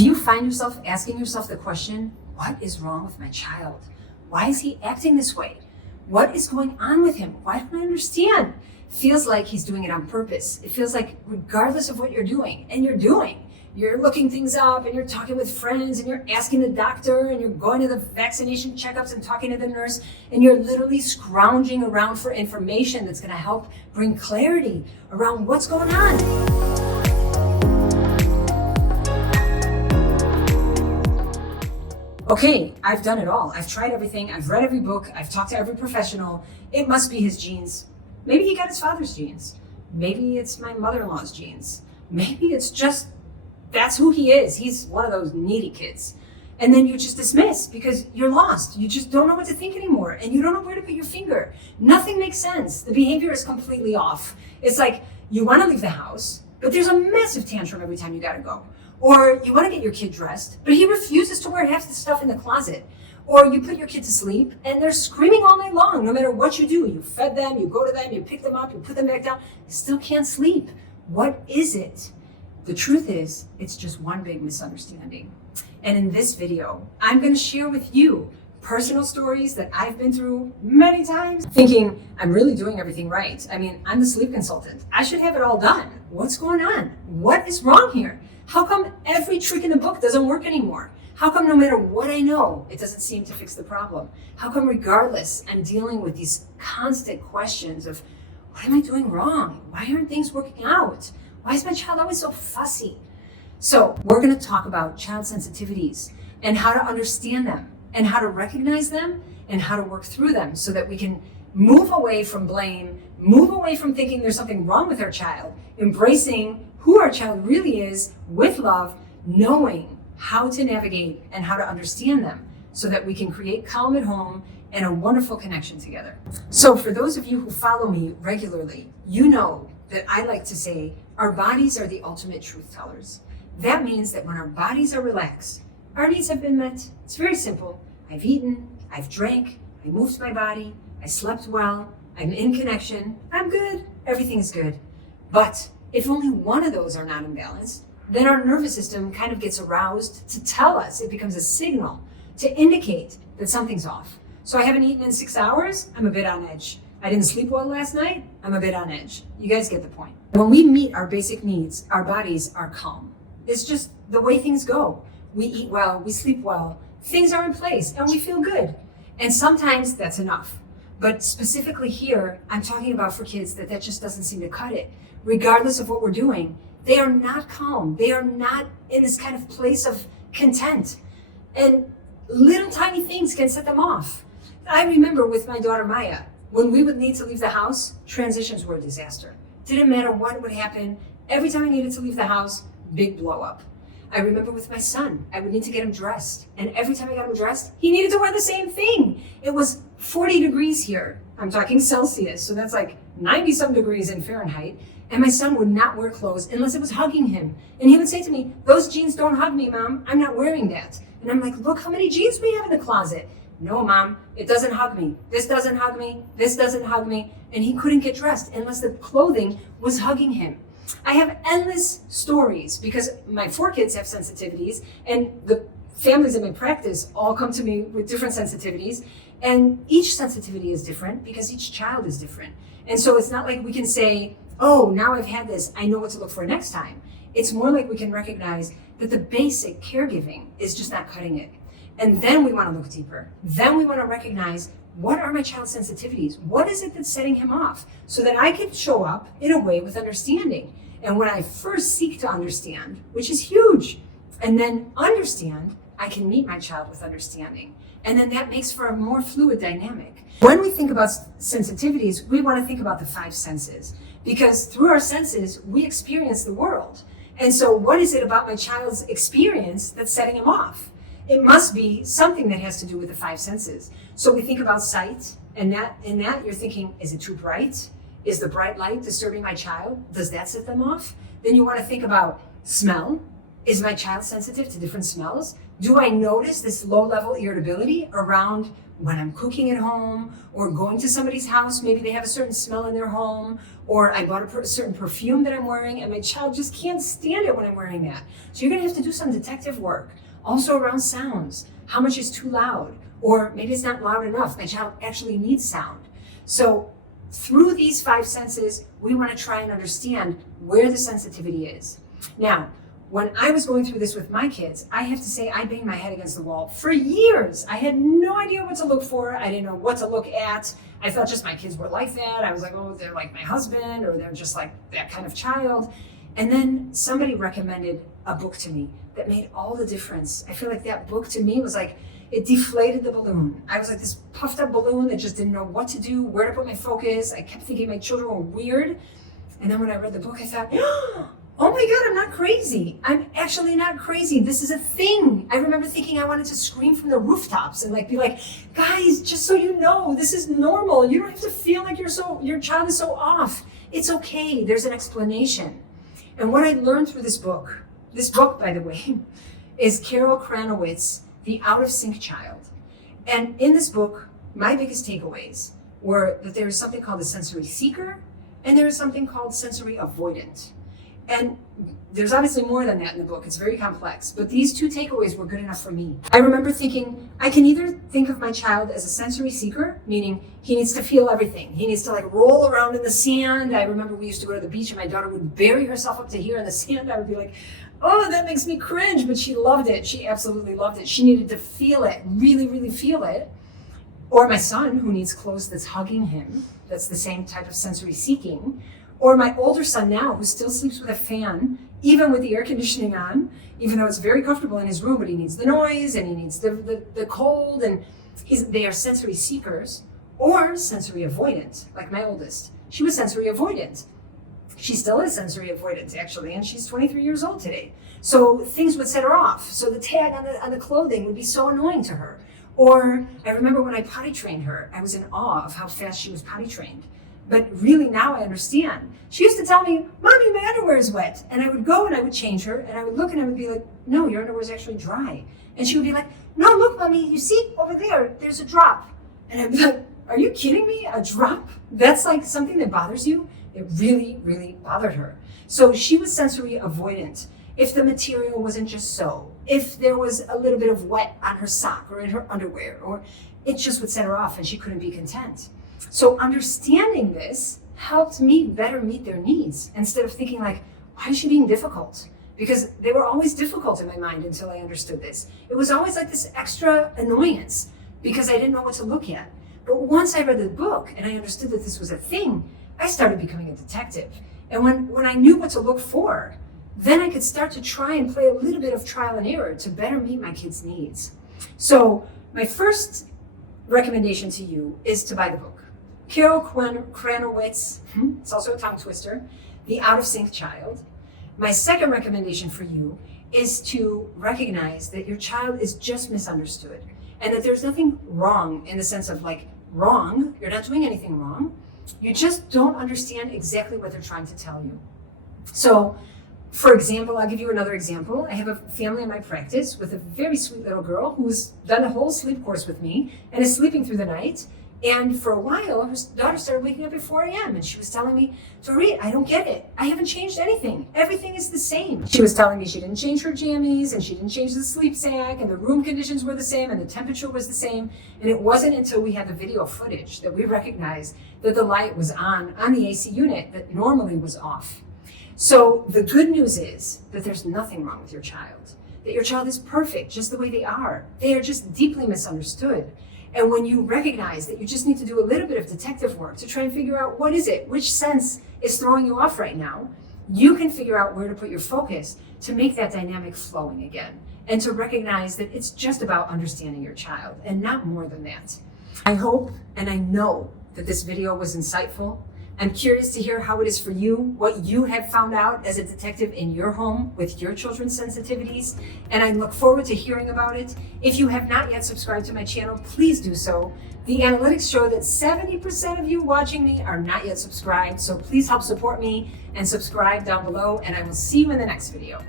Do you find yourself asking yourself the question, what is wrong with my child? Why is he acting this way? What is going on with him? Why don't I understand? Feels like he's doing it on purpose. It feels like regardless of what you're doing, you're looking things up and you're talking with friends and you're asking the doctor and you're going to the vaccination checkups and talking to the nurse and you're literally scrounging around for information that's going to help bring clarity around what's going on. Okay, I've done it all. I've tried everything. I've read every book. I've talked to every professional. It must be his genes. Maybe he got his father's genes. Maybe it's my mother-in-law's genes. Maybe it's just, that's who he is. He's one of those needy kids. And then you just dismiss because you're lost. You just don't know what to think anymore. And you don't know where to put your finger. Nothing makes sense. The behavior is completely off. It's like you want to leave the house, but there's a massive tantrum every time you got to go. Or you want to get your kid dressed, but he refuses to wear half the stuff in the closet. Or you put your kid to sleep and they're screaming all night long, no matter what you do. You fed them, you go to them, you pick them up, you put them back down. They still can't sleep. What is it? The truth is, it's just one big misunderstanding. And in this video, I'm going to share with you personal stories that I've been through many times, thinking I'm really doing everything right. I mean, I'm the sleep consultant. I should have it all done. What's going on? What is wrong here? How come every trick in the book doesn't work anymore? How come no matter what I know, it doesn't seem to fix the problem? How come regardless, I'm dealing with these constant questions of, what am I doing wrong? Why aren't things working out? Why is my child always so fussy? So we're going to talk about child sensitivities and how to understand them and how to recognize them and how to work through them so that we can move away from blame, move away from thinking there's something wrong with our child, embracing who our child really is with love, knowing how to navigate and how to understand them so that we can create calm at home and a wonderful connection together. So for those of you who follow me regularly, you know that I like to say our bodies are the ultimate truth tellers. That means that when our bodies are relaxed, our needs have been met. It's very simple. I've eaten, I've drank, I moved my body, I slept well, I'm in connection, I'm good, everything's good. But if only one of those are not in balance, then our nervous system kind of gets aroused to tell us. It becomes a signal to indicate that something's off. So I haven't eaten in 6 hours, I'm a bit on edge. I didn't sleep well last night, I'm a bit on edge. You guys get the point. When we meet our basic needs, our bodies are calm. It's just the way things go. We eat well, we sleep well, things are in place, and we feel good. And sometimes that's enough. But specifically here, I'm talking about for kids that just doesn't seem to cut it. Regardless of what we're doing, they are not calm. They are not in this kind of place of content. And little tiny things can set them off. I remember with my daughter Maya, when we would need to leave the house, transitions were a disaster. Didn't matter what would happen. Every time I needed to leave the house, big blow up. I remember with my son, I would need to get him dressed. And every time I got him dressed, he needed to wear the same thing. It was 40 degrees here. I'm talking Celsius. So that's like 90 some degrees in Fahrenheit. And my son would not wear clothes unless it was hugging him. And he would say to me, those jeans don't hug me, Mom. I'm not wearing that. And I'm like, look how many jeans we have in the closet. No, Mom, it doesn't hug me. This doesn't hug me. This doesn't hug me. And he couldn't get dressed unless the clothing was hugging him. I have endless stories because my 4 kids have sensitivities and the families in my practice all come to me with different sensitivities. And each sensitivity is different because each child is different. And so it's not like we can say, oh, now I've had this, I know what to look for next time. It's more like we can recognize that the basic caregiving is just not cutting it. And then we want to look deeper. Then we want to recognize, what are my child's sensitivities? What is it that's setting him off? So that I can show up in a way with understanding. And when I first seek to understand, which is huge, and then understand, I can meet my child with understanding. And then that makes for a more fluid dynamic. When we think about sensitivities, we want to think about the 5 senses. Because through our senses, we experience the world. And so what is it about my child's experience that's setting him off? It must be something that has to do with the 5 senses. So we think about sight, and in that you're thinking, is it too bright? Is the bright light disturbing my child? Does that set them off? Then you want to think about smell. Is my child sensitive to different smells? Do I notice this low-level irritability around when I'm cooking at home or going to somebody's house, maybe they have a certain smell in their home, or I bought a certain perfume that I'm wearing and my child just can't stand it when I'm wearing that. So you're gonna have to do some detective work. Also around sounds, how much is too loud? Or maybe it's not loud enough, my child actually needs sound. So through these 5 senses, we wanna try and understand where the sensitivity is. Now, when I was going through this with my kids, I have to say I banged my head against the wall for years. I had no idea what to look for. I didn't know what to look at. I thought just my kids were like that. I was like, oh, they're like my husband, or they're just like that kind of child. And then somebody recommended a book to me that made all the difference. I feel like that book to me was like, it deflated the balloon. I was like this puffed up balloon that just didn't know what to do, where to put my focus. I kept thinking my children were weird. And then when I read the book, I thought, oh my God, I'm not crazy. I'm actually not crazy. This is a thing. I remember thinking I wanted to scream from the rooftops and like be like, guys, just so you know, this is normal. You don't have to feel like your child is so off. It's okay. There's an explanation. And what I learned through this book, by the way, is Carol Cranowitz, The Out of Sync Child. And in this book, my biggest takeaways were that there is something called a sensory seeker and there is something called sensory avoidant. And there's obviously more than that in the book. It's very complex. But these 2 takeaways were good enough for me. I remember thinking, I can either think of my child as a sensory seeker, meaning he needs to feel everything. He needs to like roll around in the sand. I remember we used to go to the beach and my daughter would bury herself up to here in the sand. I would be like, oh, that makes me cringe. But she loved it. She absolutely loved it. She needed to feel it, really, really feel it. Or my son, who needs clothes that's hugging him. That's the same type of sensory seeking. Or my older son now, who still sleeps with a fan, even with the air conditioning on, even though it's very comfortable in his room, but he needs the noise and he needs the cold, and they are sensory seekers or sensory avoidant, like my oldest. She was sensory avoidant. She still is sensory avoidant, actually, and she's 23 years old today. So things would set her off. So the tag on the clothing would be so annoying to her. Or I remember when I potty trained her, I was in awe of how fast she was potty trained. But really now I understand. She used to tell me, Mommy, my underwear is wet. And I would go and I would change her and I would look and I would be like, no, your underwear is actually dry. And she would be like, no, look, Mommy, you see over there, there's a drop. And I'd be like, are you kidding me? A drop? That's like something that bothers you? It really, really bothered her. So she was sensory avoidant. If the material wasn't just so, if there was a little bit of wet on her sock or in her underwear, or it just would set her off and she couldn't be content. So understanding this helped me better meet their needs instead of thinking like, why is she being difficult? Because they were always difficult in my mind until I understood this. It was always like this extra annoyance because I didn't know what to look at. But once I read the book and I understood that this was a thing, I started becoming a detective. And when I knew what to look for, then I could start to try and play a little bit of trial and error to better meet my kids' needs. So my first recommendation to you is to buy the book. Carol Cranowitz, it's also a tongue twister, The Out of Sync Child. My second recommendation for you is to recognize that your child is just misunderstood and that there's nothing wrong in the sense of like wrong, you're not doing anything wrong, you just don't understand exactly what they're trying to tell you. So, for example, I'll give you another example. I have a family in my practice with a very sweet little girl who's done the whole sleep course with me and is sleeping through the night. And for a while, her daughter started waking up at 4 a.m. and she was telling me, Dorit, I don't get it. I haven't changed anything. Everything is the same. She was telling me she didn't change her jammies and she didn't change the sleep sack and the room conditions were the same and the temperature was the same. And it wasn't until we had the video footage that we recognized that the light was on the AC unit that normally was off. So the good news is that there's nothing wrong with your child, that your child is perfect just the way they are. They are just deeply misunderstood. And when you recognize that you just need to do a little bit of detective work to try and figure out what is it, which sense is throwing you off right now, you can figure out where to put your focus to make that dynamic flowing again and to recognize that it's just about understanding your child and not more than that. I hope and I know that this video was insightful. I'm curious to hear how it is for you, what you have found out as a detective in your home with your children's sensitivities, and I look forward to hearing about it. If you have not yet subscribed to my channel, please do so. The analytics show that 70% of you watching me are not yet subscribed, so please help support me and subscribe down below, and I will see you in the next video.